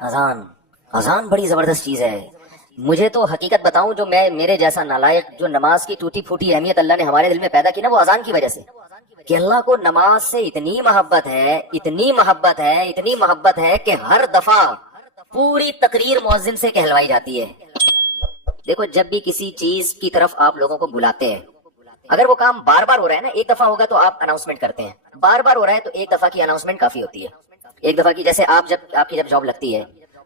اذان اذان بڑی زبردست چیز ہے. مجھے تو حقیقت بتاؤں جو میں میرے جیسا نالائق جو نماز کی ٹوٹی پھوٹی اہمیت اللہ نے ہمارے دل میں پیدا کی نا وہ اذان کی وجہ سے کہ اللہ کو نماز سے اتنی محبت ہے اتنی محبت ہے اتنی محبت ہے کہ ہر دفعہ پوری تقریر مؤذن سے کہلوائی جاتی ہے. دیکھو جب بھی کسی چیز کی طرف آپ لوگوں کو بلاتے ہیں اگر وہ کام بار بار ہو رہا ہے نا ایک دفعہ ہوگا تو آپ اناؤنسمنٹ کرتے ہیں بار بار ہو رہا ہے تو ایک دفعہ کی اناؤنسمنٹ کافی ہوتی ہے. ایک دفعہ کی جیسے آپ کی جب جاب لگتی ہے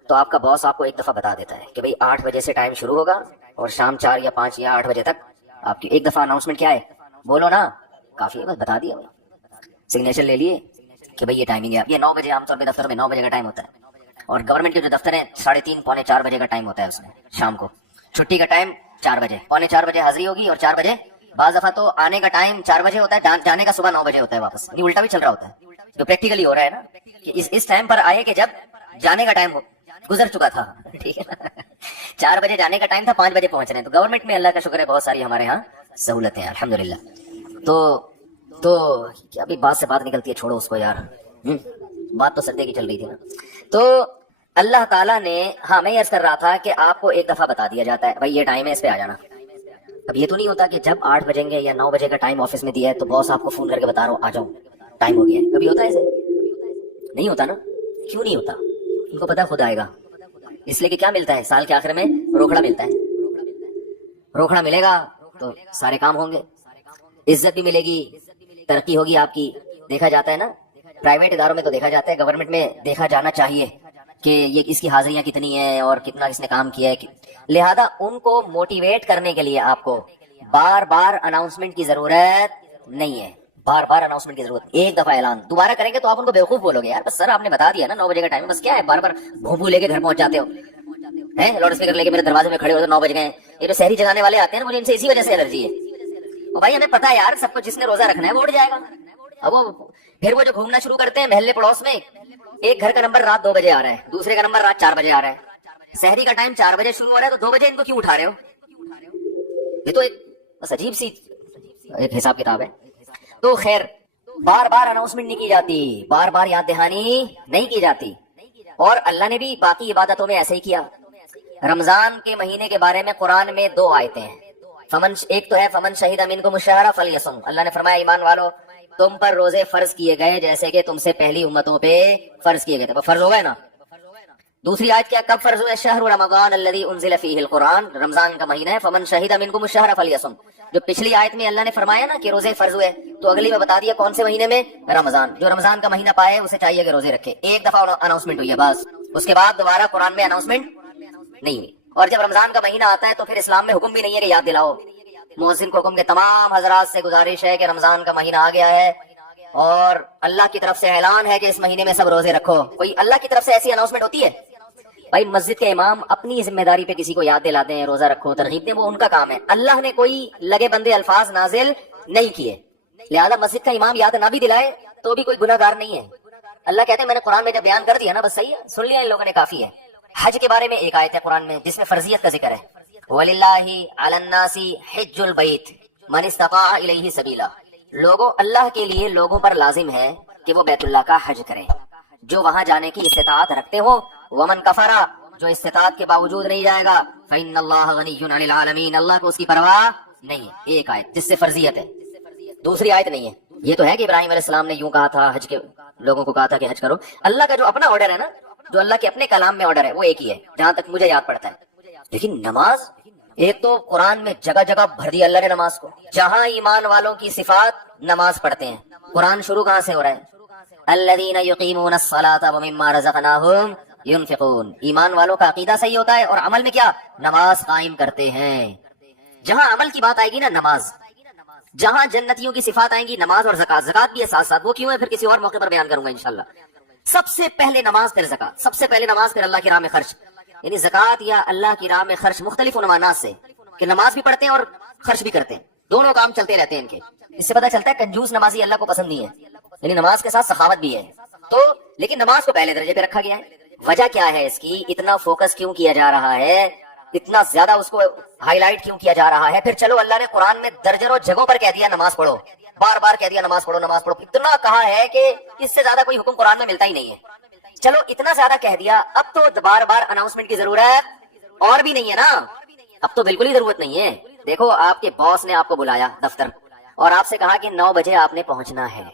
تو آپ کا باس آپ کو ایک دفعہ بتا دیتا ہے کہ بھئی 8 بجے سے ٹائم شروع ہوگا اور شام 4 یا 5 یا 8 بجے تک آپ کی ایک دفعہ اناؤنسمنٹ کیا ہے بولو نا کافی ہے بس بتا دیا سگنیچر لے لیے کہ بھئی یہ ٹائمنگ ہے. یہ 9 بجے عام طور پہ دفتر میں 9 بجے کا ٹائم ہوتا ہے اور گورنمنٹ کے جو دفتر ہیں 3:30 پونے 4 بجے کا ٹائم ہوتا ہے اس میں شام کو. چھٹی کا ٹائم 4 بجے پونے 4 بجے حاضری ہوگی اور 4 بجے بعض دفعہ تو آنے کا ٹائم 4 بجے ہوتا ہے جانے کا صبح 9 بجے ہوتا ہے واپس. یہ الٹا بھی چل رہا ہوتا ہے جو پریکٹیکلی ہو رہا ہے نا کہ اس ٹائم پر آئے کہ جب جانے کا ٹائم گزر چکا تھا. ٹھیک ہے 4 بجے جانے کا ٹائم تھا 5 بجے پہنچ رہے ہیں. تو گورنمنٹ میں اللہ کا شکر ہے بہت ساری ہمارے ہاں سہولتیں ہیں الحمدللہ. تو ابھی بات سے بات نکلتی ہے چھوڑو اس کو یار بات تو سدے کی چل رہی تھی نا. تو اللہ تعالیٰ نے میں یہ عرض کر رہا تھا کہ آپ کو ایک دفعہ بتا دیا جاتا ہے بھائی یہ ٹائم ہے اس پہ آ جانا. اب یہ تو نہیں ہوتا کہ جب 8 بجیں گے یا 9 بجے کا ٹائم آفس میں دیا ہے تو باس آپ کو فون کر کے بتا رہا ہوں آ جاؤ ٹائم ہو گیا ہے. کبھی ہوتا ہے ایسے نہیں ہوتا نا. کیوں نہیں ہوتا ان کو پتا خود آئے گا. اس لیے کہ کیا ملتا ہے سال کے آخر میں روکڑا ملتا ہے. روکڑا ملے گا تو سارے کام ہوں گے عزت بھی ملے گی ترقی ہوگی آپ کی. دیکھا جاتا ہے نا پرائیویٹ اداروں میں تو دیکھا جاتا ہے گورنمنٹ میں دیکھا جانا چاہیے کہ یہ اس کی حاضریاں کتنی ہیں اور کتنا اس نے کام کیا ہے. لہذا ان کو موٹیویٹ کرنے کے لیے آپ کو بار بار اناؤنسمنٹ کی ضرورت نہیں ہے. بار بار اناؤنسمنٹ کی ضرورت. ایک دفعہ اعلان دوبارہ کریں گے تو آپ ان کو بیوقوف بولو گے یار بس سر آپ نے بتا دیا نا 9 بجے کا ٹائم بس کیا ہے بار بار بھونپو لے کے گھر پہنچ جاتے ہو لاؤڈ اسپیکر لے کے میرے دروازے میں کھڑے ہو 9 بج گئے. یہ جو شہری جگانے والے آتے ہیں نا مجھے ان سے اسی وجہ سے الرجی ہے. اور بھائی ہمیں پتا ہے یار سب کو جس نے روزہ رکھنا ہے وہ اٹھ جائے گا. اب وہ پھر وہ جو گھومنا شروع کرتے ہیں محلے پڑوس میں ایک گھر کا نمبر رات 2 بجے آ رہا ہے دوسرے کا نمبر رات 4 بجے آ رہا ہے. شہری کا ٹائم 4 بجے شروع ہو رہا ہے تو 2 بجے ان کو کیوں اٹھا رہے ہو. یہ تو ایک بس عجیب سی ایک حساب کتاب ہے. تو خیر بار بار اناؤنسمنٹ نہیں کی جاتی بار بار یاد دہانی نہیں کی جاتی. اور اللہ نے بھی باقی عبادتوں میں ایسے ہی کیا. رمضان کے مہینے کے بارے میں قرآن میں 2 آیتیں ہیں. ایک تو ہے فمن شہید منکم الشہر فلیصم. اللہ نے فرمایا ایمان والو تم پر روزے فرض کیے گئے جیسے کہ تم سے پہلی امتوں پہ فرض کیے گئے تھے. فرض ہو گئے نا. دوسری آیت کیا کب فرض ہوئے شہر رمضان الذی انزل فیہ القرآن. رمضان کا مہینہ ہے فمن شہید منکم الشہر فلیصم. جو پچھلی آیت میں اللہ نے فرمایا نا کہ روزے فرض ہوئے تو اگلی میں بتا دیا کون سے مہینے میں رمضان. جو رمضان کا مہینہ پائے اسے چاہیے کہ روزے رکھے. ایک دفعہ اناؤنسمنٹ ہوئی ہے بس اس کے بعد دوبارہ قرآن میں اناؤنسمنٹ نہیں ہوئی. اور جب رمضان کا مہینہ آتا ہے تو پھر اسلام میں حکم بھی نہیں ہے کہ یاد دلاؤ. مؤذن کو حکم کے تمام حضرات سے گزارش ہے کہ رمضان کا مہینہ آ گیا ہے اور اللہ کی طرف سے اعلان ہے کہ اس مہینے میں سب روزے رکھو. کوئی اللہ کی طرف سے ایسی اناؤنسمنٹ ہوتی ہے؟ بھائی مسجد کے امام اپنی ذمہ داری پہ کسی کو یاد دلاتے ہیں روزہ رکھو ترغیب دیں وہ ان کا کام ہے. اللہ نے کوئی لگے بندے الفاظ نازل نہیں کیے. لہذا مسجد کا امام یاد نہ بھی دلائے تو بھی کوئی گناہ گار نہیں ہے. اللہ کہتے ہیں میں نے قرآن میں جب بیان کر دیا نا بس صحیح ہے سن لیا ان لوگوں نے کافی ہے. حج کے بارے میں ایک آیت ہے قرآن میں جس میں فرضیت کا ذکر ہے. وَلِلَّهِ عَلَى النَّاسِ حِجُّ الْبَيْتِ مَنِ اسْتَطَاعَ إِلَيْهِ سَبِيلًا. لوگوں اللہ کے لیے لوگوں پر لازم ہے کہ وہ بیت اللہ کا حج کریں جو وہاں جانے کی استطاعت رکھتے ہو. ومن کفر جو استطاعت کے باوجود نہیں جائے گا فإن اللہ غنی عن العالمین. اللہ کو اس کی پرواہ نہیں ہے. ایک آیت جس سے فرضیت ہے دوسری آیت نہیں ہے. یہ تو ہے کہ ابراہیم علیہ السلام نے یوں کہا تھا حج کے لوگوں کو کہا تھا کہ حج کرو. اللہ کا جو اپنا آرڈر ہے نا جو اللہ کے اپنے کلام میں آرڈر ہے وہ ایک ہی ہے جہاں تک مجھے یاد پڑتا ہے. لیکن نماز ایک تو قرآن میں جگہ جگہ بھر دیا اللہ نے نماز کو. جہاں ایمان والوں کی صفات نماز پڑھتے ہیں. قرآن شروع کہاں سے ہو رہا ہے الذین یقیمون الصلاۃ ومما رزقناہم ينفقون. ایمان والوں کا عقیدہ صحیح ہوتا ہے اور عمل میں کیا نماز قائم کرتے ہیں. جہاں عمل کی بات آئے گی نا نماز. جہاں جنتیوں کی صفات آئیں گی نماز اور زکات. زکات بھی ہے ساتھ ساتھ وہ کیوں ہے پھر کسی اور موقع پر بیان کروں گا انشاءاللہ. سب سے پہلے نماز پھر زکات. سب سے پہلے نماز پھر اللہ کی راہ میں خرچ. یعنی زکات یا اللہ کی راہ میں خرچ مختلف عنوانات سے کہ نماز بھی پڑھتے ہیں اور خرچ بھی کرتے ہیں. دونوں کام چلتے رہتے ہیں ان کے. اس سے پتہ چلتا ہے کنجوس نمازی اللہ کو پسند نہیں ہے. یعنی نماز کے ساتھ سخاوت بھی ہے تو لیکن نماز کو پہلے درجے پہ رکھا گیا ہے. وجہ کیا ہے اس کی اتنا فوکس کیوں کیا جا رہا ہے اتنا زیادہ اس کو ہائی لائٹ کیوں کیا جا رہا ہے. پھر چلو اللہ نے قرآن میں درجنوں جگہوں پر کہہ دیا نماز پڑھو. بار بار کہہ دیا نماز پڑھو نماز پڑھو. اتنا کہا ہے کہ اس سے زیادہ کوئی حکم قرآن میں ملتا ہی نہیں ہے. چلو اتنا زیادہ کہہ دیا، اب تو بار بار اناؤنسمنٹ کی ضرورت اور بھی نہیں ہے نا، اب تو بالکل ہی ضرورت نہیں ہے. دیکھو آپ کے باس نے آپ کو بلایا دفتر اور آپ سے کہا کہ 9 بجے آپ نے پہنچنا ہے،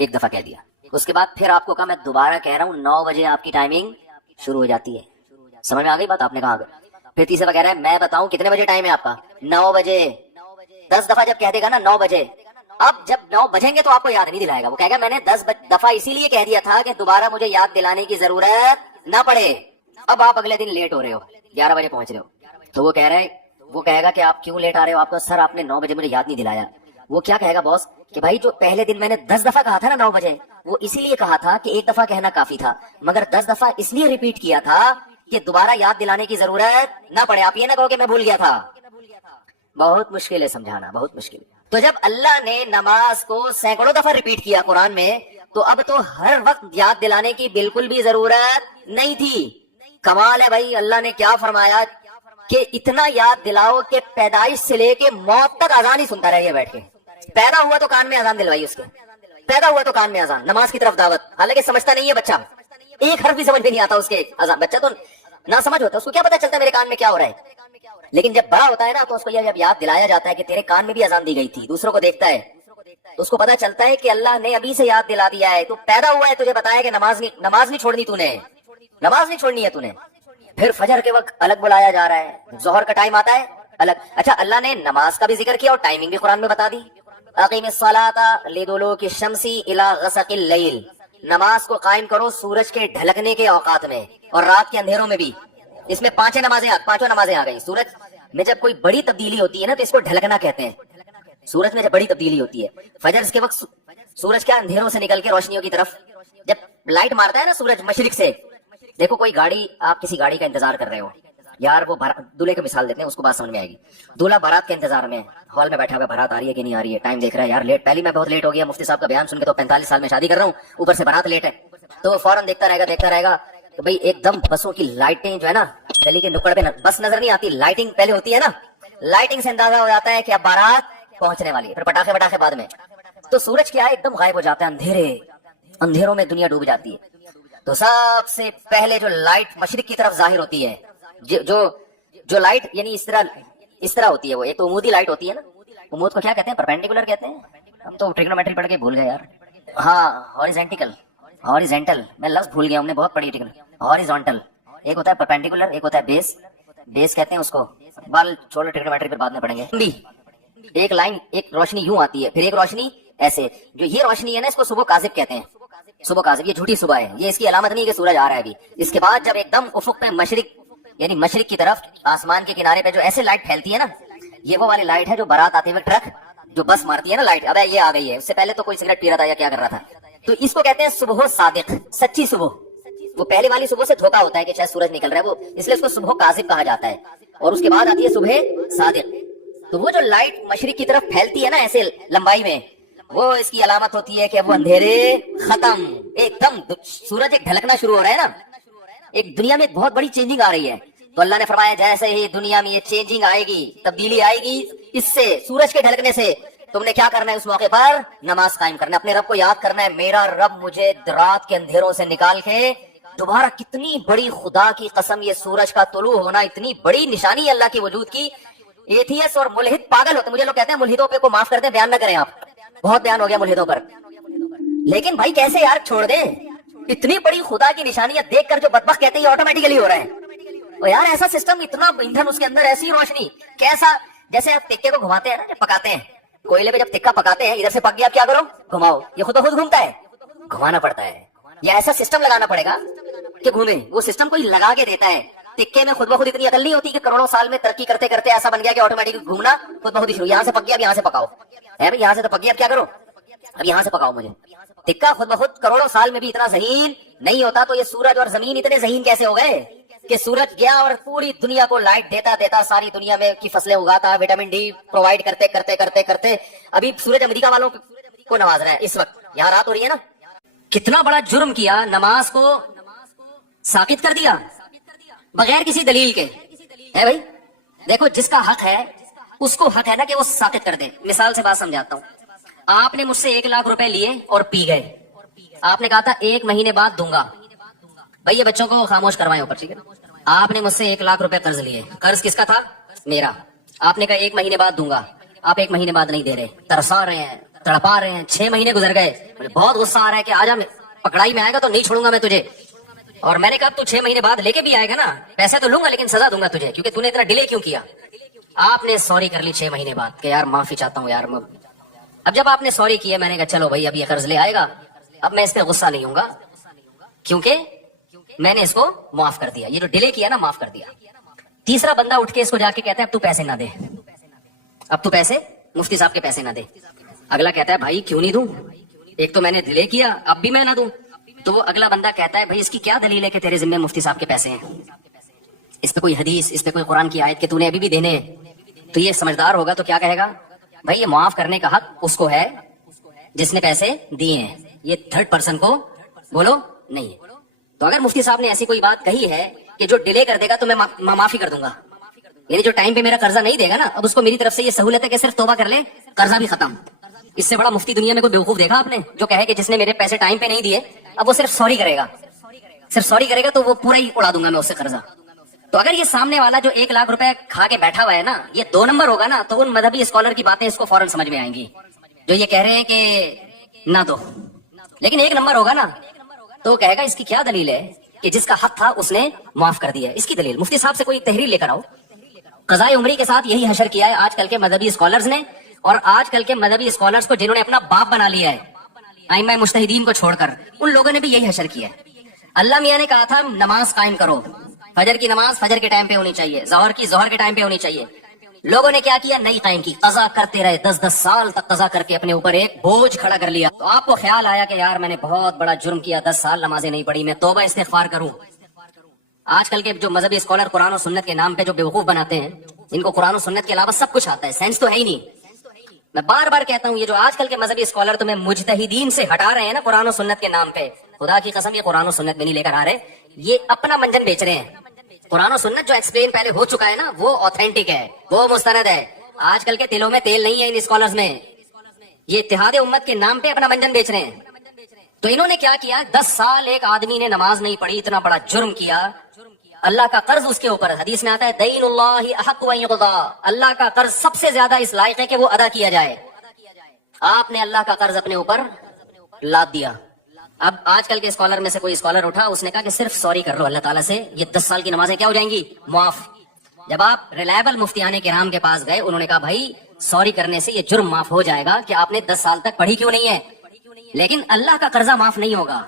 ایک دفعہ کہہ دیا. اس کے بعد پھر آپ کو کہا میں دوبارہ کہہ رہا ہوں 9 بجے آپ کی ٹائمنگ شروع ہو جاتی ہے. سمجھ میں آ گئی بات؟ آپ نے کہا. پھر تیسرا دفعہ کہہ رہا ہے میں بتاؤں کتنے بجے ٹائم ہے آپ کا؟ 9 بجے. 10 دفعہ جب کہہ دے گا نا 9 بجے، اب جب 9 بجیں گے تو آپ کو یاد نہیں دلائے گا، وہ کہے گا میں نے 10 دفعہ اسی لیے کہہ دیا تھا کہ دوبارہ مجھے یاد دلانے کی ضرورت نہ پڑے. اب آپ اگلے دن لیٹ ہو رہے ہو، 11 بجے پہنچ رہے ہو، تو وہ کہے گا کہ آپ کیوں لیٹ آ رہے ہو؟ آپ کو سر آپ نے 9 بجے مجھے یاد نہیں دلایا. وہ کیا کہے گا باس کہ بھائی جو پہلے دن میں نے 10 دفعہ کہا تھا نا 9 بجے، وہ اسی لیے کہا تھا کہ ایک دفعہ کہنا کافی تھا، مگر 10 دفعہ اس لیے ریپیٹ کیا تھا کہ دوبارہ یاد دلانے کی ضرورت نہ پڑے. آپ یہ نہ کہو کہ میں بھول گیا تھا. بہت مشکل ہے سمجھانا، بہت مشکل. تو جب اللہ نے نماز کو سینکڑوں دفعہ ریپیٹ کیا قرآن میں، تو اب تو ہر وقت یاد دلانے کی بالکل بھی ضرورت نہیں تھی. کمال ہے بھائی، اللہ نے کیا فرمایا کہ اتنا یاد دلاؤ کہ پیدائش سے لے کے موت تک اذان ہی سنتا رہے بیٹھ کے. پیدا ہوا تو کان میں اذان دلوائی اس کے، پیدا ہوا تو کان میں اذان، نماز کی طرف دعوت. حالانکہ سمجھتا نہیں ہے بچہ، ایک حرف بھی سمجھ میں نہیں آتا اس کے اذان. بچہ تو نہ سمجھ ہوتا، اس کو کیا پتا چلتا میرے کان میں کیا ہو رہا ہے. لیکن جب بڑا ہوتا ہے نا تو اس کو یہ جب یاد دلایا جاتا ہے کہ تیرے کان میں بھی اذان دی گئی تھی، دوسروں کو دیکھتا ہے تو اس کو پتا چلتا ہے کہ اللہ نے ابھی سے یاد دلا دیا ہے. تو پیدا ہوا ہے تجھے بتایا کہ نماز نہیں چھوڑنی، تو نے نماز نہیں چھوڑنی ہے تو نے. پھر فجر کے وقت الگ بلایا جا رہا ہے، ظہر کا ٹائم آتا ہے الگ. اچھا اللہ نے نماز کا بھی ذکر کیا اور ٹائمنگ بھی قرآن میں بتا دی. اقیم الصلاۃ لدلوک الشمس الی غسق اللیل، نماز کو قائم کرو سورج کے ڈھلکنے کے اوقات میں اور رات کے اندھیروں میں بھی. اس میں پانچوں نمازیں آ گئی. سورج میں جب کوئی بڑی تبدیلی ہوتی ہے نا تو اس کو ڈھلکنا کہتے ہیں. سورج میں جب بڑی تبدیلی ہوتی ہے، فجر کے وقت سورج کیا اندھیروں سے نکل کے روشنیوں کی طرف جب لائٹ مارتا ہے نا سورج مشرق سے. دیکھو کوئی گاڑی، آپ کسی گاڑی کا انتظار کر رہے ہو یار، وہ دولہے کی مثال دیتے ہیں، اس کو بات سمجھ میں آئے گی. دولہا بارات کے انتظار میں ہال میں بیٹھا ہوا، بارات آ رہی ہے کہ نہیں آ رہی ہے، ٹائم دیکھ رہا ہے یار لیٹ، پہلی میں بہت لیٹ ہو گیا، مفتی صاحب کا بیان سن کے تو 45 سال میں شادی کر رہا ہوں، اوپر سے بارات لیٹ ہے. تو وہ فوراً دیکھتا رہے گا تو بھائی ایک دم بسوں کی لائٹیں جو ہے نا گلی کے نکڑ پہ بس نظر نہیں آتی، لائٹنگ پہلے ہوتی ہے نا، لائٹنگ سے اندازہ ہو جاتا ہے کہ اب بارات پہنچنے والی ہے. پھر پٹاخے بعد میں. تو سورج کیا ہے ایک دم غائب ہو جاتا ہے، اندھیروں میں دنیا ڈوب جاتی ہے. تو سب سے پہلے جو لائٹ مشرق کی طرف ظاہر ہوتی ہے، جو لائٹ یعنی اس طرح ہوتی ہے، وہ ایک تو عمودی لائٹ ہوتی ہے نا. عمود کو کیا کہتے ہیں؟ پرپینڈیکولر کہتے ہیں. ہم تو ٹریگنومیٹری پڑھ کے بھول گئے یار. ہاں ہاریزنٹل میں لفظ بھول گیا، ہم نے بہت پڑھی ہاریزونٹل. ایک ہوتا ہے پرپینڈیکولر، ایک ہوتا ہے بیس کہتے ہیں اس کو. بال چھوڑو، ٹریگنومیٹری پھر بعد میں پڑھیں گے. ایک لائن، ایک روشنی یوں آتی ہے، پھر ایک روشنی ایسے. جو یہ روشنی ہے نا اس کو صبح کاذب کہتے ہیں. صبح کاذب، یہ جھوٹی صبح ہے، یہ اس کی علامت نہیں ہے کہ سورج آ رہا ہے ابھی. اس کے بعد جب ایک دم افق پہ مشرق کی طرف آسمان کے کنارے پہ جو ایسے لائٹ پھیلتی ہے نا، یہ وہ والی لائٹ ہے جو بارات آتے ہوئے ٹرک جو بس مارتی ہے نا لائٹ، اب یہ آ گئی ہے. اس سے پہلے تو کوئی سگریٹ پی رہا تھا یا کیا کر رہا تھا. تو اس کو کہتے ہیں صبح صادق، سچی صبح. وہ پہلے والی صبح سے دھوکا ہوتا ہے کہ شاید سورج نکل رہا ہے، وہ اس لیے اس کو صبح کاذب کہا جاتا ہے. اور اس کے بعد آتی ہے صبح صادق. تو وہ جو لائٹ مشرق کی طرف پھیلتی ہے نا ایسے لمبائی میں، وہ اس کی علامت ہوتی ہے کہ وہ اندھیرے ختم، ایک دم سورج ایک ڈھلکنا شروع ہو رہا ہے نا. ایک دنیا میں بہت بڑی چینجنگ آ رہی ہے. تو اللہ نے فرمایا جیسے ہی دنیا میں یہ چینجنگ آئے گی، تبدیلی آئے گی اس سے، سورج کے ڈھلکنے سے، تم نے کیا کرنا ہے اس موقع پر؟ نماز قائم کرنا ہے، اپنے رب کو یاد کرنا ہے. میرا رب مجھے رات کے اندھیروں سے نکال کے دوبارہ، کتنی بڑی خدا کی قسم، یہ سورج کا طلوع ہونا اتنی بڑی نشانی ہے اللہ کے وجود کی. ایتھیس اور ملحد پاگل ہوتے، مجھے لوگ کہتے ہیں ملحدوں پہ کو معاف کر دیں، بیان نہ کریں آپ، بہت بیان ہو گیا ملحدوں پر. لیکن بھائی کیسے یار چھوڑ دیں؟ اتنی بڑی خدا کی نشانیت دیکھ کر جو بدبخت کہتے ہیں آٹومیٹیکلی ہو رہا ہے. اور یار ایسا سسٹم، اتنا ایندھن اس کے اندر، ایسی روشنی، کیسا جیسے آپ تکے کو گھماتے ہیں نا جب پکاتے ہیں کوئلے پہ، جب تکا پکاتے ہیں ادھر سے پک گیا، کیا کرو؟ گھماؤ. یہ خود بخود گھومتا ہے؟ گھمانا پڑتا ہے. یہ ایسا سسٹم لگانا پڑے گا کہ گھومے. وہ سسٹم کوئی لگا کے دیتا ہے. تکے میں خود بخود اتنی عقل نہیں ہوتی کہ کروڑوں سال میں ترقی کرتے کرتے ایسا بن گیا کہ آٹومیٹک گھومنا خود بخود ہی شروع. یہاں سے پک گیا، اب یہاں سے پکاؤ ہے بھائی، یہاں سے تو پک گیا، اب کیا کرو؟ اب یہاں سے پکاؤ مجھے. تکا خود بخود کروڑوں سال میں بھی اتنا ذہین نہیں ہوتا، تو یہ سورج اور زمین اتنے ذہین کیسے ہو گئے کہ سورج گیا اور پوری دنیا کو لائٹ دیتا ساری دنیا میں کی فصلیں اگاتا، وٹامن ڈی پرووائڈ کرتے ابھی سورج امریکہ والوں کو نواز رہا ہے. اس وقت یہاں رات ہو رہی ہے نا. کتنا بڑا جرم کیا، نماز کو ساقط کر دیا بغیر کسی دلیل کے. ہے بھائی دیکھو، جس کا حق ہے اس کو حق ہے نا کہ وہ ساقط کر دے. مثال سے بات سمجھاتا ہوں. آپ نے مجھ سے 1 لاکھ روپے لیے اور پی گئے. آپ نے کہا تھا 1 مہینے بعد دوں گا. بھائی یہ بچوں کو خاموش کروائیں اوپر, ٹھیک ہے. آپ نے مجھ سے 1 لاکھ روپے قرض لیے. قرض کس کا تھا؟ میرا. آپ نے کہا 1 مہینے بعد دوں گا. آپ 1 مہینے بعد نہیں دے رہے, ترسا رہے ہیں, تڑپا رہے ہیں. 6 مہینے گزر گئے. بہت غصہ آ رہا ہے کہ آجا, پکڑائی میں آئے گا تو نہیں چھوڑوں گا میں تجھے. اور میں نے کہا تو 6 مہینے بعد لے کے بھی آئے گا نا, پیسے تو لوں گا لیکن سزا دوں گا تجھے, کیونکہ تو نے اتنا ڈیلے کیوں کیا. آپ نے سوری کر لی 6 مہینے بعد کہ یار معافی چاہتا ہوں یار. اب جب آپ نے سوری کیا, میں نے کہا چلو بھائی اب یہ قرض لے آئے گا, اب میں اس پہ غصہ نہیں ہوں گا کیونکہ میں نے اس کو معاف کر دیا. یہ جو ڈیلے کیا نا معاف کر دیا. تیسرا بندہ اٹھ کے اس کو جا کے کہتا ہے اب تو پیسے نہ دے, اب تو پیسے مفتی صاحب کے پیسے نہ دے. اگلا کہتا ہے بھائی کیوں نہیں دوں, ایک تو میں نے ڈیلے کیا, اب بھی میں نہ دوں. تو وہ اگلا بندہ کہتا ہے بھائی اس کی کیا دلیل ہے کہ تیرے ذمہ مفتی صاحب کے پیسے ہیں, اس پہ کوئی حدیث, اس پہ کوئی قرآن کی آیت کہ تو نے ابھی بھی دینے ہیں. تو یہ سمجھدار ہوگا تو کیا کہے گا, بھائی یہ معاف کرنے کا حق اس کو ہے جس نے پیسے دیے ہیں, یہ تھرڈ پرسن کو بولو نہیں ہے. تو اگر مفتی صاحب نے ایسی کوئی بات کہی ہے کہ جو ڈیلے کر دے گا تو میں معافی کر دوں گا, یعنی جو ٹائم پہ میرا قرضہ نہیں دے گا نا, اب اس کو میری طرف سے یہ سہولت ہے کہ صرف توبہ کر لے, قرضہ بھی ختم. اس سے بڑا مفتی دنیا میں کوئی بیوقوف دیکھا آپ نے جو کہے کہ جس نے میرے پیسے ٹائم پہ نہیں دیے اب وہ صرف سوری کرے گا, صرف سوری کرے گا تو وہ پورا ہی اڑا دوں گا میں اس سے قرضہ. تو اگر یہ سامنے والا جو 1 لاکھ روپے کھا کے بیٹھا ہوا ہے نا, یہ 2 نمبر ہوگا نا, تو ان مذہبی اسکالر کی باتیں اس کو فوراً سمجھ میں آئیں گی جو یہ کہہ رہے ہیں کہ نہ دو. لیکن 1 نمبر ہوگا نا تو وہ کہے گا اس کی کیا دلیل ہے کہ جس کا حق تھا اس نے معاف کر دیا. اس کی دلیل مفتی صاحب سے کوئی تحریر لے کر آؤ. قضائے عمری کے ساتھ یہی حشر کیا ہے آج کل کے مذہبی اسکالرز نے, اور آج کل کے مذہبی اسکالرز کو جنہوں نے اپنا باپ بنا لیا ہے ائمہ مجتہدین کو چھوڑ کر, ان لوگوں نے بھی یہی حشر کیا ہے. اللہ میاں نے کہا تھا نماز قائم کرو, فجر کی نماز فجر کے ٹائم پہ ہونی چاہیے, ظہر کی ظہر کے ٹائم پہ ہونی چاہیے. لوگوں نے کیا کیا, نہیں قائم کی, قضا کرتے رہے, 10 سال تک قضا کر کے اپنے اوپر ایک بوجھ کھڑا کر لیا. تو آپ کو خیال آیا کہ یار میں نے بہت بڑا جرم کیا, 10 سال نمازیں نہیں پڑھی, میں توبہ استغفار کروں. آج کل کے جو مذہبی اسکالر قرآن و سنت کے نام پہ جو بیوقوف بناتے ہیں, ان کو قرآن و سنت کے علاوہ سب کچھ آتا ہے, سائنس تو ہے ہی نہیں. میں بار بار کہتا ہوں یہ جو آج کل کے مذہبی اسکالر تمہیں مجتہدین سے ہٹا رہے ہیں نا قرآن و سنت کے نام پہ, خدا کی قسم یہ قرآن و سنت میں نہیں لے کر آ رہے, یہ اپنا منجن بیچ رہے ہیں. قرآن و سنت جو ایکسپلین پہلے ہو چکا ہے نا وہ آتھینٹک ہے, وہ مستند ہے. آج کل کے تلوں میں تیل نہیں ہے ان اسکالرز میں, یہ اتحاد امت کے نام پہ اپنا منجن بیچ رہے ہیں. تو انہوں نے کیا کیا, 10 سال ایک آدمی نے نماز نہیں پڑھی, اتنا بڑا جرم کیا, اللہ کا قرض اس کے اوپر. حدیث میں آتا ہے دین اللہ احق ان یقضا, اللہ کا قرض سب سے زیادہ اس لائق ہے کہ وہ ادا کیا جائے. آپ نے اللہ کا قرض اپنے اوپر لاد دیا. اب آج کل کے اسکالر میں سے کوئی اسکالر اٹھا, اس نے کہا کہ صرف سوری کر لو اللہ تعالیٰ سے, یہ 10 سال کی نمازیں کیا ہو جائیں گی, معاف. جب آپ ریلائبل مفتیان کرام کے پاس گئے, انہوں نے کہا بھائی سوری کرنے سے یہ جرم معاف ہو جائے گا کہ آپ نے 10 سال تک پڑھی کیوں نہیں ہے, لیکن اللہ کا قرضہ معاف نہیں ہوگا.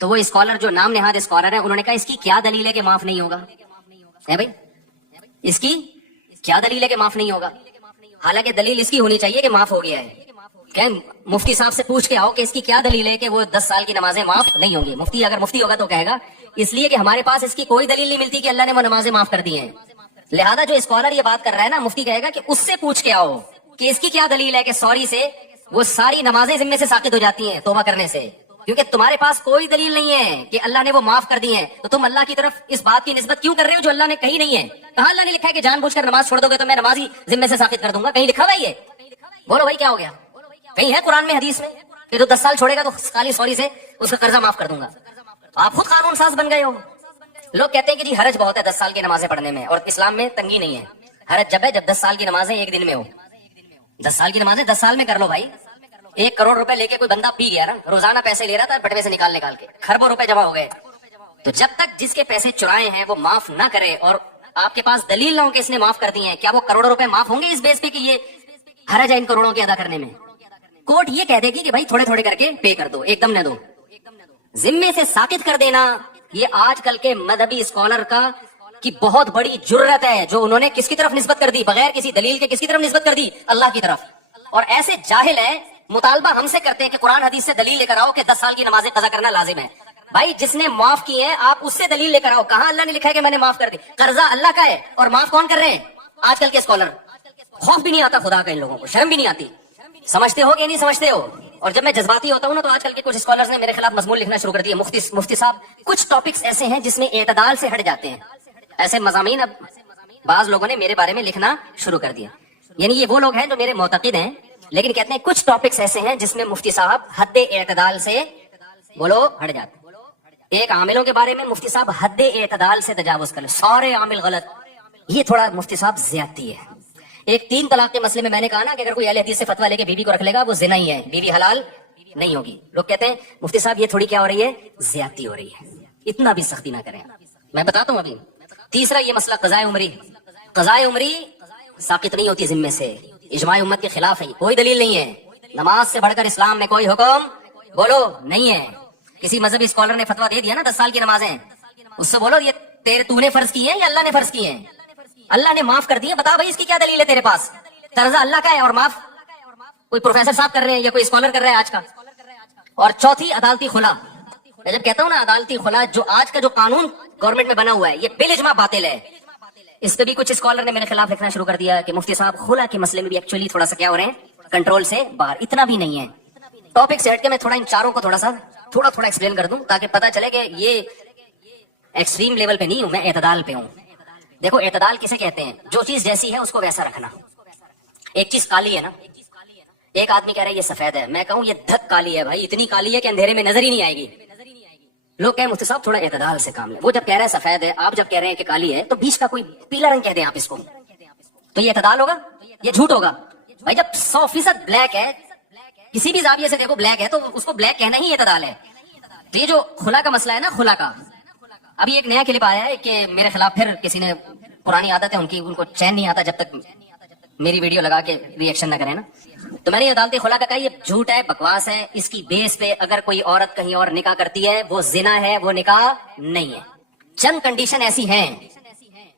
تو وہ اسکالر جو نام نہاد اسکالر ہے, انہوں نے کہا اس کی کیا دلیل ہے کہ معاف نہیں ہوگا, ہے بھائی اس کی کیا دلیل ہے کہ معاف نہیں ہوگا. حالانکہ دلیل اس کی ہونی چاہیے کہ معاف ہو گیا ہے. کہ مفتی صاحب سے پوچھ کے آؤ کہ اس کی کیا دلیل ہے کہ وہ 10 سال کی نمازیں معاف نہیں ہوں گی. مفتی اگر مفتی ہوگا تو کہے گا اس لیے کہ ہمارے پاس اس کی کوئی دلیل نہیں ملتی کہ اللہ نے وہ نمازیں معاف کر دی ہیں. لہذا جو اسکالر یہ بات کر رہا ہے نا, مفتی کہے گا کہ اس سے پوچھ کے آؤ کہ اس کی کیا دلیل ہے کہ سوری سے وہ ساری نمازیں ذمے سے ساقط ہو جاتی ہیں توبہ کرنے سے, کیونکہ تمہارے پاس کوئی دلیل نہیں ہے کہ اللہ نے وہ معاف کر دی ہیں. تو تم اللہ کی طرف اس بات کی نسبت کیوں کر رہے ہو جو اللہ نے کہی نہیں ہے. کہاں اللہ نے لکھا ہے کہ جان بوجھ کر نماز چھوڑ دو گے تو میں نماز ہی ذمے سے ساقط کر دوں گا, کہیں لکھا ہوا ہے یہ؟ بولو بھائی کیا ہو گیا, کہیں ہے قرآن میں حدیث میں کہ تو 10 سال چھوڑے گا تو خالی سوری سے اس کا قرضہ معاف کر دوں گا. آپ خود قانون ساز بن گئے ہو. لوگ کہتے ہیں کہ جی حرج بہت ہے 10 سال کی نمازیں پڑھنے میں, اور اسلام میں تنگی نہیں ہے. حرج جب ہے جب 10 سال کی نمازیں ایک دن میں ہو. 10 سال کی نمازیں 10 سال میں کر لو بھائی. 1 کروڑ روپے لے کے کوئی بندہ پی گیا نا, روزانہ پیسے لے رہا تھا بٹوے سے نکال کے, خربوں روپے جمع ہو گئے. تو جب تک جس کے پیسے چرائے ہیں وہ معاف نہ کرے اور آپ کے پاس دلیل نہ ہو کہ اس نے معاف کر دی ہیں, کیا وہ کروڑوں روپے معاف ہوں گے اس بیس پہ کہ یہ حرج ہے ان کروڑوں کے ادا کرنے میں؟ کورٹ یہ کہہ دے گی کہ بھائی تھوڑے تھوڑے کر کے پے کر دو, ایک دم نہ دو. ذمے سے ساقط کر دینا یہ آج کل کے مذہبی اسکالر کی بہت بڑی جرت ہے, جو انہوں نے کس کی طرف نسبت کر دی, بغیر کسی دلیل کے کس کی طرف نسبت کر دی, اللہ کی طرف. اور ایسے جاہل ہیں, مطالبہ ہم سے کرتے ہیں کہ قرآن حدیث سے دلیل لے کر آؤ کہ 10 سال کی نمازیں قضا کرنا لازم ہے. بھائی جس نے معاف کی ہے آپ اس سے دلیل لے کر آؤ, کہاں اللہ نے لکھا ہے کہ میں نے معاف کر دی. قرضہ اللہ کا ہے اور معاف کون کر رہے ہیں؟ آج کل کے اسکالر. خوف بھی نہیں آتا خدا کا ان لوگوں کو, شرم بھی نہیں آتی. سمجھتے ہو کہ نہیں سمجھتے ہو؟ اور جب میں جذباتی ہوتا ہوں نا تو آج کل کے کچھ اسکالرز نے میرے خلاف مضمون لکھنا شروع کر دیا. مفتی صاحب کچھ ٹاپکس ایسے ہیں جس میں اعتدال سے ہٹ جاتے ہیں, ایسے مضامین اب بعض لوگوں نے میرے بارے میں لکھنا شروع کر دیا. یعنی یہ وہ لوگ ہیں جو میرے معتقد ہیں, لیکن کہتے ہیں کچھ ٹاپکس ایسے ہیں جس میں مفتی صاحب حد اعتدال سے بولو ہٹ جاتے. ایک عاملوں کے بارے میں مفتی صاحب حد اعتدال سے تجاوز کر لیں، سارے عامل غلط، یہ تھوڑا مفتی صاحب زیادتی ہے۔ ایک 3 طلاق کے مسئلے میں نے کہا نا کہ اگر کوئی اہل حدیث سے فتویٰ لے کے بیوی کو رکھ لے گا وہ زنا ہی ہے، بیوی حلال نہیں ہوگی۔ لوگ کہتے ہیں مفتی صاحب یہ تھوڑی کیا ہو رہی ہے، زیادتی ہو رہی ہے، اتنا بھی سختی نہ کریں۔ میں بتاتا ہوں ابھی۔ تیسرا یہ مسئلہ قضاء عمری، قضاء عمری ساقط نہیں ہوتی ذمے سے، اجماع امت کے خلاف ہے، کوئی دلیل نہیں ہے۔ نماز سے بڑھ کر اسلام میں کوئی حکم بولو نہیں ہے۔ کسی مذہبی اسکالر نے فتویٰ دے دیا نا 10 سال کی نمازیں، اس سے بولو یہ تو نے فرض کی ہیں یا اللہ نے فرض کی ہیں؟ اللہ نے معاف کر دی ہے، بتا بھائی اس کی کیا دلیل ہے تیرے پاس؟ قرضہ اللہ کا ہے اور معاف کوئی پروفیسر صاحب کر رہے ہیں یا کوئی اسکالر کر رہا ہے آج کا۔ اور چوتھی عدالتی خلا، میں جب کہتا ہوں نا عدالتی خلا، جو آج کا جو قانون گورنمنٹ میں بنا ہوا ہے یہ بالاجماع باطل ہے۔ اس پہ بھی کچھ اسکالر نے میرے خلاف لکھنا شروع کر دیا کہ مفتی صاحب خلا کے مسئلے میں بھی ایکچولی تھوڑا سا کیا ہو رہے ہیں، کنٹرول سے باہر۔ اتنا بھی نہیں ہے۔ ٹاپک سے ہٹ کے میں تھوڑا ان چاروں کو تھوڑا ایکسپلین کر دوں تاکہ پتا چلے کہ یہ ایکسٹریم لیول پہ نہیں ہوں میں، اعتدال پہ ہوں۔ دیکھو اعتدال کسے کہتے ہیں؟ جو چیز جیسی ہے اس کو ویسا رکھنا۔ ایک چیز کالی ہے نا، ایک آدمی کہہ رہا ہے یہ سفید ہے، میں کہوں یہ دھک کالی ہے، بھائی اتنی کالی ہے کہ اندھیرے میں نظر ہی نہیں آئے گی۔ لوگ کہیں مفتی صاحب تھوڑا اعتدال سے کام لیں، وہ جب کہہ رہا ہے سفید ہے، آپ جب کہہ رہے ہیں کہ کالی ہے، تو بیچ کا کوئی پیلا رنگ کہہ دیں آپ اس کو، تو یہ اعتدال ہوگا؟ یہ جھوٹ ہوگا۔ بھائی جب 100% بلیک ہے، کسی بھی زاویے سے دیکھو بلیک ہے، تو اس کو بلیک کہنا ہی اعتدال ہے۔ تو یہ جو خلا کا مسئلہ ہے نا، خلا کا، ابھی ایک نیا کلپ آیا ہے کہ میرے خلاف پھر کسی نے، پرانی عادت ہے ان کی، ان کو چین نہیں آتا جب تک میری ویڈیو لگا کے ریئیکشن نہ کرے نا، تو میں نے عدالت خلا کا کہا یہ جھوٹ ہے، بکواس ہے، اس کی بیس پہ اگر کوئی عورت کہیں اور نکاح کرتی ہے وہ زنا ہے، وہ نکاح نہیں ہے۔ چند کنڈیشن ایسی ہیں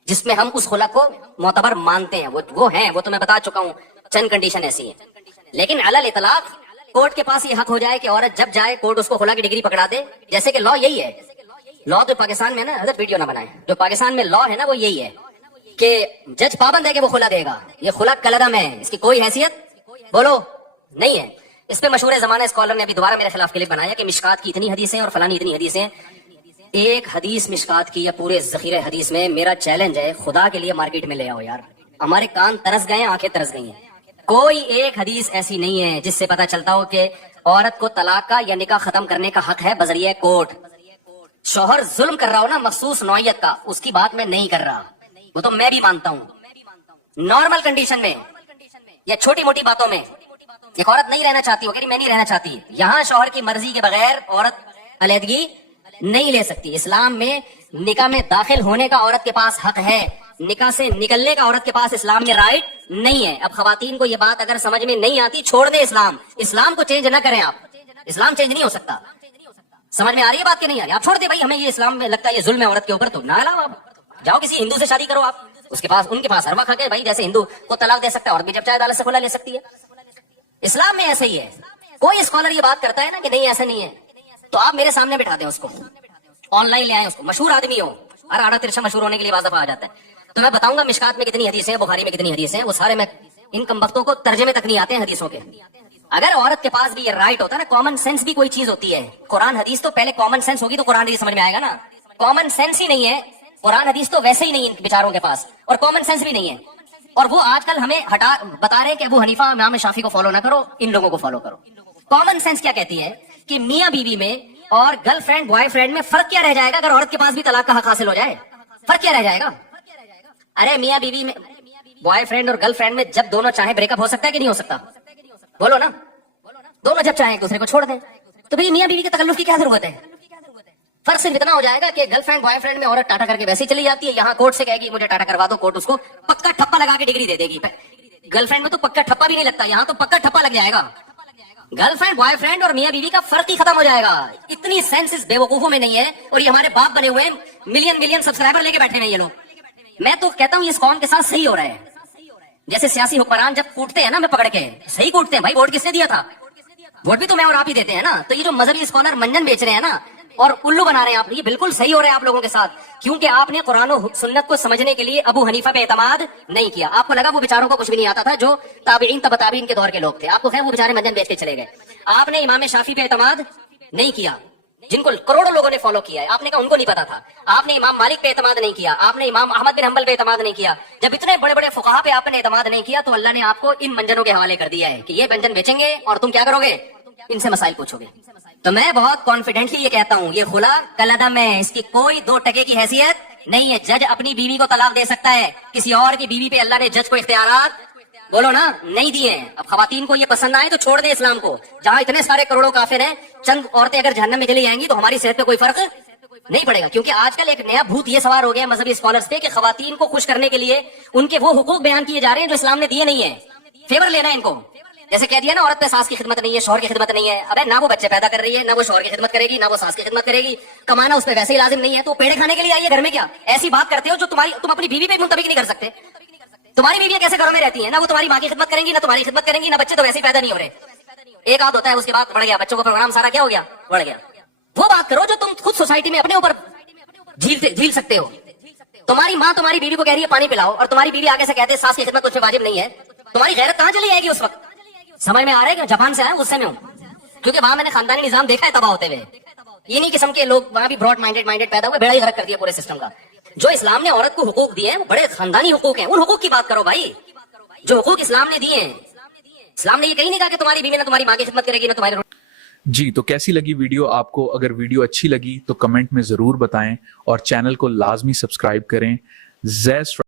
جس میں ہم اس خلا کو معتبر مانتے ہیں، وہ ہیں، وہ تو میں بتا چکا ہوں، چند کنڈیشن ایسی ہیں۔ لیکن علی الاطلاق کورٹ کے پاس یہ حق ہو جائے کہ عورت جب جائے کورٹ اس کو خلا کی ڈگری پکڑا دے، جیسے کہ لا یہی ہے، لا تو پاکستان میں نا، حضرت ویڈیو نہ بنائیں، جو پاکستان میں لا ہے نا وہ یہی ہے کہ جج پابند ہے کہ وہ خلا دے گا، یہ خلا کلعدم ہے، اس کی کوئی حیثیت بولو نہیں ہے۔ اس پہ مشہور زمانہ اسکالر نے ابھی دوبارہ میرے خلاف کلپ بنایا کہ مشکات کی اتنی حدیثیں اور فلانی اتنی حدیثیں۔ ایک حدیث مشکات کی یا پورے ذخیرہ حدیث میں میرا چیلنج ہے، خدا کے لیے مارکیٹ میں لے آؤ یار، ہمارے کان ترس گئے ہیں، آنکھیں ترس گئی ہیں۔ کوئی ایک حدیث ایسی نہیں ہے جس سے پتا چلتا ہو کہ عورت کو طلاق کا یا نکاح ختم کرنے کا حق ہے بذریعہ کورٹ۔ شوہر ظلم کر رہا ہو نا مخصوص نوعیت کا، اس کی بات میں نہیں کر رہا، وہ تو میں بھی مانتا ہوں۔ نارمل کنڈیشن میں یا چھوٹی موٹی باتوں میں ایک عورت نہیں رہنا چاہتی، وہ کہہ رہی میں نہیں رہنا چاہتی، یہاں شوہر کی مرضی کے بغیر عورت علیحدگی نہیں لے سکتی۔ اسلام میں نکاح میں داخل ہونے کا عورت کے پاس حق ہے، نکاح سے نکلنے کا عورت کے پاس اسلام میں رائٹ نہیں ہے۔ اب خواتین کو یہ بات اگر سمجھ میں نہیں آتی، چھوڑ دیں اسلام کو چینج نہ کریں آپ، اسلام چینج نہیں ہو سکتا۔ سمجھ میں آ رہی ہے بات کہ نہیں آ رہی؟ آپ چھوڑ دیں بھائی، ہمیں یہ اسلام میں لگتا ہے یہ ظلم ہے عورت کے اوپر، تو نہ لاؤ، آپ جاؤ کسی ہندو سے شادی کرو، آپ اس کے پاس، ان کے پاس ہر وقت ہے بھائی، جیسے ہندو کو طلاق دے سکتا ہے اور بھی جب چاہے عدالت سے کھلا لے سکتی ہے، اسلام میں ایسا ہی ہے۔ کوئی اسکالر یہ بات کرتا ہے نا کہ نہیں ایسا نہیں ہے، تو آپ میرے سامنے بٹھا دیں اس کو، آن لائن لے آئیں اس کو، مشہور آدمی ہو، ہر آڑا ترشا مشہور ہونے کے لیے بعض دفعہ آ جاتا ہے، تو میں بتاؤں گا مشکات میں کتنی حدیثیں ہیں، بخاری میں کتنی حدیثیں ہیں، وہ سارے میں ان کمبختوں کو ترجمے تک نہیں آتے ہیں حدیثوں کے۔ اگر عورت کے پاس بھی یہ رائٹ ہوتا ہے نا، کامن سینس بھی کوئی چیز ہوتی ہے، قرآن حدیث تو پہلے کامن سینس ہوگی تو قرآن حدیث سمجھ میں آئے گا نا، کامن سینس ہی نہیں ہے، قرآن حدیث تو ویسے ہی نہیں ان بیچاروں کے پاس، اور کامن سینس بھی نہیں ہے، اور وہ آج کل ہمیں بتا رہے ہیں کہ ابو حنیفہ امام شافعی کو فالو نہ کرو، ان لوگوں کو فالو کرو۔ کامن سینس کیا کہتی ہے کہ میاں بیوی میں اور گرل فرینڈ بوائے فرینڈ میں فرق کیا رہ جائے گا اگر عورت کے پاس بھی طلاق کا حق حاصل ہو جائے؟ فرق کیا رہ جائے گا؟ ارے میاں بیوی میں، بوائے فرینڈ اور گرل فرینڈ میں جب دونوں چاہیں بریک اپ ہو سکتا ہے کہ نہیں ہو سکتا؟ بولو نا، دونوں جب چاہیں ایک دوسرے کو چھوڑ دیں، تو بھئی میاں بیوی کے تکلف کی کیا ضرورت ہے؟ فرق صرف اتنا ہو جائے گا کہ گرل فرینڈ بوائے فرینڈ میں عورت ٹاٹا کر کے ویسے ہی چلی جاتی ہے، یہاں کورٹ سے کہے گی مجھے ٹاٹا کروا دو، کورٹ اس کو پکا ٹھپا لگا کے ڈگری دے دے گی۔ گرل فرینڈ میں تو پکا ٹھپا بھی نہیں لگتا، یہاں تو پکا ٹھپا لگ جائے گا۔ گرل فرینڈ بوائے فرینڈ اور میاں بیوی کا فرق ہی ختم ہو جائے گا۔ اتنی سینس اس بے وقوفوں میں نہیں ہے، اور یہ ہمارے باپ بنے ہوئے ہیں، ملین سبسکرائبر لے کے بیٹھے ہیں یہ لوگ۔ میں تو کہتا ہوں اس قوم کے ساتھ صحیح ہو رہا ہے، جیسے سیاسی حکمران جب کوٹتے ہیں نا، میں پکڑ کے صحیح کوٹتے ہیں، بھائی ووٹ کس نے دیا تھا؟ ووٹ بھی تو میں اور آپ ہی دیتے ہیں نا۔ تو یہ جو مذہبی اسکالر منجن بیچ رہے ہیں نا اور الو بنا رہے ہیں آپ، یہ بالکل صحیح ہو رہا ہے آپ لوگوں کے ساتھ، کیونکہ آپ نے قرآن و سنت کو سمجھنے کے لیے ابو حنیفہ پہ اعتماد نہیں کیا۔ آپ کو لگا وہ بیچاروں کو کچھ بھی نہیں آتا تھا، جو تابعین تبع تابعین کے دور کے لوگ تھے، آپ کو خیر وہ بیچارے منجن بیچ کے چلے گئے۔ آپ نے امام شافعی پہ اعتماد نہیں کیا، جن کو کروڑوں لوگوں نے فالو کیا ہے، آپ نے کہا ان کو نہیں پتا تھا۔ آپ نے امام مالک پہ اعتماد نہیں کیا، آپ نے امام احمد بن حنبل پہ اعتماد نہیں کیا۔ جب اتنے بڑے بڑے فقہا پہ آپ نے اعتماد نہیں کیا تو اللہ نے آپ کو ان منجنوں کے حوالے کر دیا ہے کہ یہ منجن بیچیں گے اور تم کیا کرو گے؟ ان سے مسائل پوچھو گے۔ تو میں بہت کانفیڈنٹلی یہ کہتا ہوں یہ خلا کلعدم ہے, اس کی کوئی 2 ٹکے کی حیثیت نہیں ہے. جج اپنی بیوی کو طلاق دے سکتا ہے, کسی اور کی بیوی پہ اللہ نے جج کو اختیارات بولو نا نہیں دیے ہیں. اب خواتین کو یہ پسند آئے تو چھوڑ دیں اسلام کو. جہاں اتنے سارے کروڑوں کافر ہیں, چند عورتیں اگر جہنم میں چلی جائیں گی تو ہماری صحت پہ کوئی فرق نہیں پڑے گا. کیونکہ آج کل ایک نیا بھوت یہ سوار ہو گیا مذہبی اسکالرس پہ کہ خواتین کو خوش کرنے کے لیے ان کے وہ حقوق بیان کیے جا رہے ہیں جو اسلام نے دیے نہیں ہیں. فیور لینا ہے ان کو. جیسے کہہ دیا نا عورت پہ ساس کی خدمت نہیں ہے, شوہر کی خدمت نہیں ہے. ابے نہ وہ بچے پیدا کر رہی ہے, نہ وہ شوہر کی خدمت کرے گی, نہ وہ ساس کی خدمت کرے گی. کمانا اس پہ ویسے ہی لازم نہیں ہے, تو پیڑے کھانے کے لیے آئیے گھر میں. کیا ایسی بات کرتے ہو جو تم اپنی بیوی پہ منطبق نہیں کر سکتے. تمہاری بیویاں کیسے گھروں میں رہتی ہیں, نہ وہ تمہاری ماں کی خدمت کریں گی, نہ تمہاری خدمت کریں گی, نہ بچے تو ویسے ہی پیدا نہیں ہو رہے. ایک آدھ ہوتا ہے, اس کے بعد بڑھ گیا, بچوں کا پروگرام سارا کیا ہو گیا, بڑھ گیا. وہ بات کرو جو تم خود سوسائٹی میں اپنے اوپر جھیل سکتے ہو. تمہاری ماں تمہاری بیوی کو کہہ رہی ہے پانی پلاؤ, اور تمہاری بیوی آگے سے کہتے ہیں ساس کی خدمت تجھ پہ واجب نہیں ہے. تمہاری غیرت کہاں چلی جائے گی اس وقت؟ سمجھ میں آ رہا ہے کہ جاپان سے آیا غصے میں ہوں, کیونکہ وہاں میں نے خاندانی نظام دیکھا ہے تباہ ہوتے ہوئے. یہ نہیں قسم کے لوگ وہاں بھی براڈ مائنڈیڈ پیدا ہوئے, بیڑا ہی غرق کر دیا پورے سسٹم کا. جو اسلام نے عورت کو حقوق دیے ہیں وہ بڑے خاندانی حقوق ہیں. ان حقوق کی بات کرو بھائی, جو حقوق اسلام نے دیے ہیں. اسلام نے یہ کہیں نہیں کہا کہ تمہاری بیوی نہ تمہاری ماں کی خدمت کرے گی نہ تمہاری. جی تو کیسی لگی ویڈیو آپ کو؟ اگر ویڈیو اچھی لگی تو کمنٹ میں ضرور بتائیں اور چینل کو لازمی سبسکرائب کریں. زیس